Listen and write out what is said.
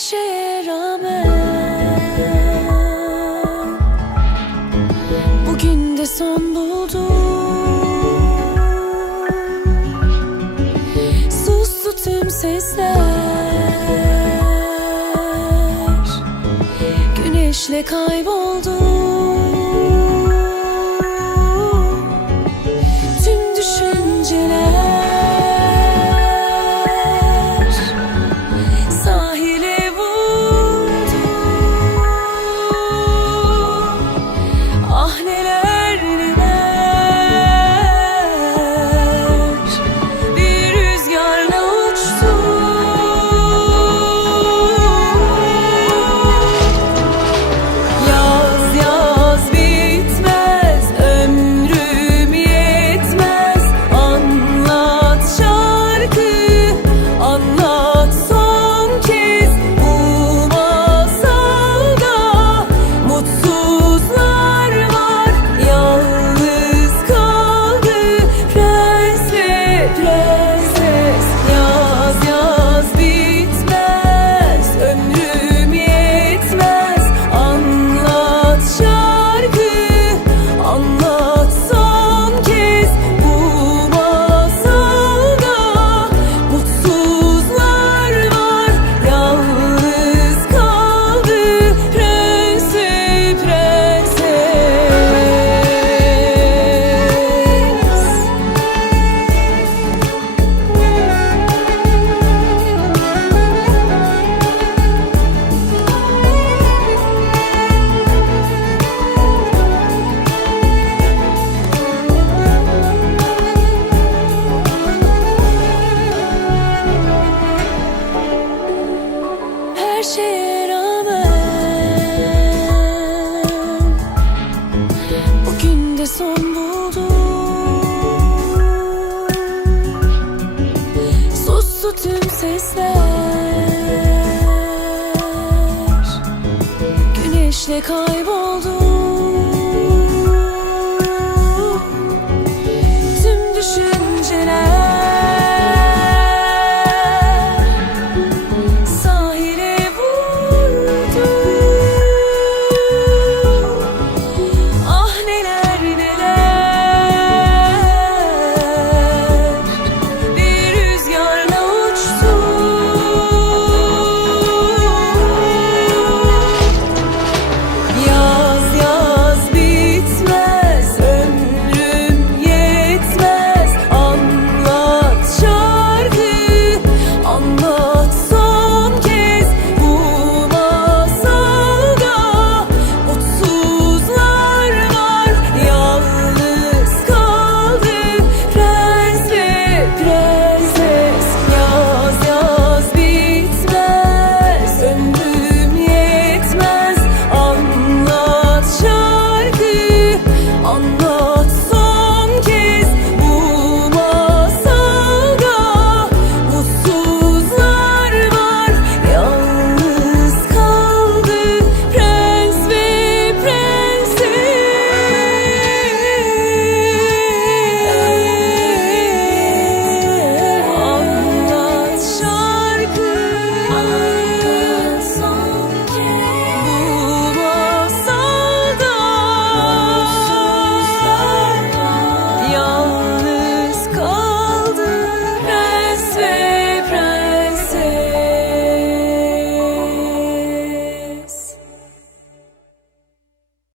şeye rağmen. Bugün de son buldum. Sustu tüm sesler. Güneşle kayboldum. tüm sesler. Güneşle kayboldu.